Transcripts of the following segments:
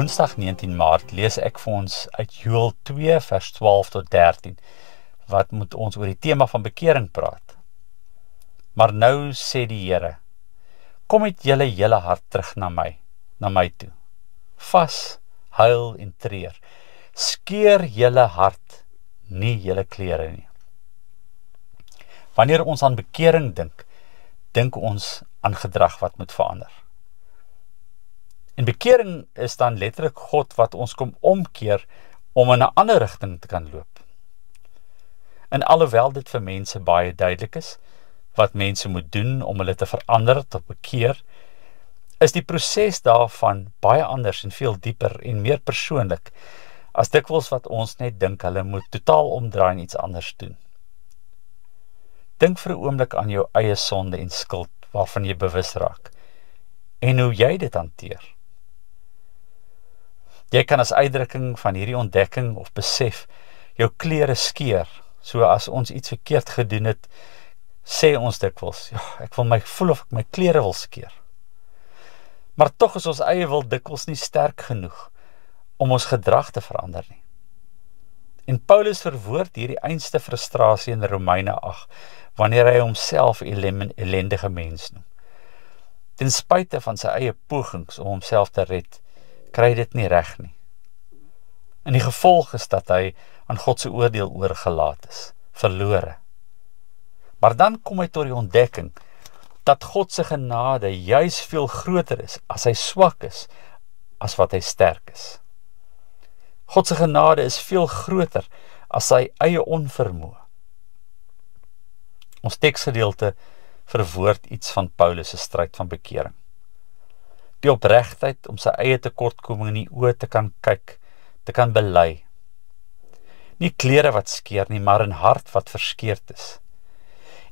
Woensdag 19 Maart lees ek vir ons uit Joël 2 vers 12 tot 13, wat moet ons oor die tema van bekering praat. Maar nou sê die Here, kom met julle hele hart terug na my toe. Vas, huil en treur. Skeur julle hart, nie julle klere nie. Wanneer ons aan bekering dink ons aan gedrag wat moet verander. En bekering is dan letterlik God wat ons kom omkeer om in 'n ander rigting te kan loop. En alhoewel dit vir mense baie duidelik is, wat mense moet doen om hulle te verander, te bekeer, is die proses daarvan baie anders en veel dieper en meer persoonlik, as dikwels wat ons net dink hulle moet totaal omdraai en iets anders doen. Dink vir 'n oomblik aan jou eie sonde en skuld waarvan jy bewus raak, en hoe jy dit hanteer. Jy kan as uitdrukking van hierdie ontdekking of besef jou klere skeur, so as ons iets verkeerd gedoen het, sê ons dikwels, ja, ek wil my voel of ek my klere wil skeur. Maar tog is ons eie wil dikwels nie sterk genoeg om ons gedrag te verander nie. En Paulus verwoord hierdie einste frustrasie in Romeine 8, wanneer hy homself ellendige mens noem. Ten spyte van sy eie pogings om homself te red, kry hy dit nie reg nie. En die gevolg is dat hy aan God se oordeel oorgelaat is, verlore. Maar dan kom hy tot die ontdekking dat God se genade juis veel groter is as hy swak is, as wat hy sterk is. God se genade is veel groter as sy eie onvermoë. Ons teksgedeelte verwoord iets van Paulus se stryd van bekering. Die opregtheid om sy eie tekortkoming in die oë te kan kyk, te kan bely. Nie klere wat skeur nie, maar 'n hart wat verskeurd is.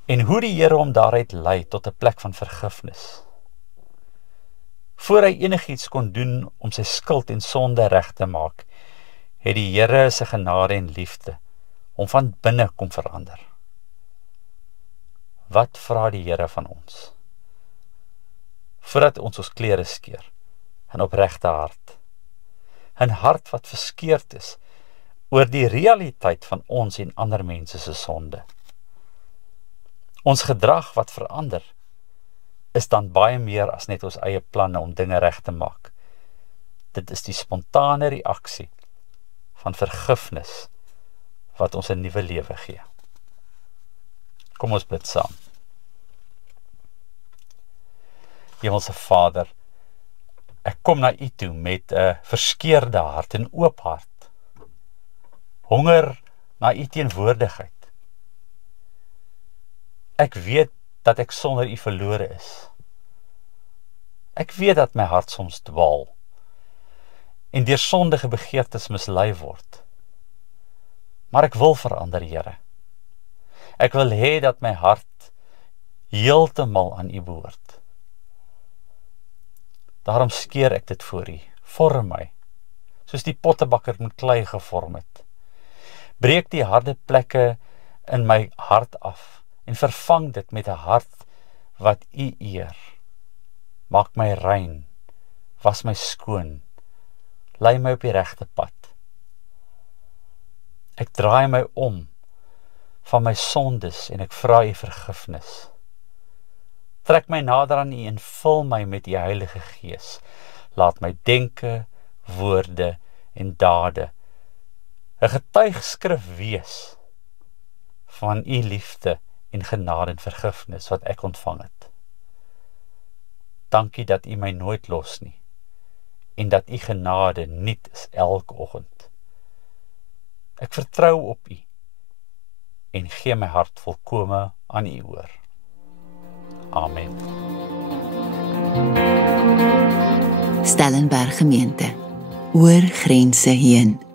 En hoe die Here hom daaruit lei tot 'n plek van vergifnis. Voor hy enigiets kon doen om sy skuld en sonde reg te maak, het die Here se genade en liefde hom van binne kom verander. Wat vra die Here van ons? Voordat ons klere skeur, 'n opregte hart. 'n hart wat verskeurd is oor die realiteit van ons en ander mense se sonde. Ons gedrag wat verander, is dan baie meer as net ons eie planne om dinge reg te maak. Dit is die spontane reaksie van vergifnis wat ons 'n nuwe lewe gee. Kom ons bid saam. Hemelse Vader, ek kom na U toe met 'n verskeurde hart en oop hart. Honger na U teenwoordigheid. Ek weet dat ek sonder U verlore is. Ek weet dat my hart soms dwaal en deur sondige begeertes mislei word. Maar ek wil verander, Here. Ek wil hê dat my hart heeltemal aan U behoort. Daarom skeur ek dit voor U, vorm my, soos die pottebakker met klei gevorm het. Breek die harde plekke in my hart af en vervang dit met 'n hart wat U eer. Maak my rein, was my skoon, lei my op die regte pad. Ek draai my om van my sondes en ek vra U vergifnis. Trek my nader aan U en vul my met U Heilige Gees. Laat my denke, woorde en dade 'n getuigskrif wees van U liefde en genade en vergifnis wat ek ontvang het. Dankie dat U my nooit los nie en dat U genade nuut is elke oggend. Ek vertrou op U en gee my hart volkome aan U oor. Amen. Stellenberg Gemeente, oor grense heen.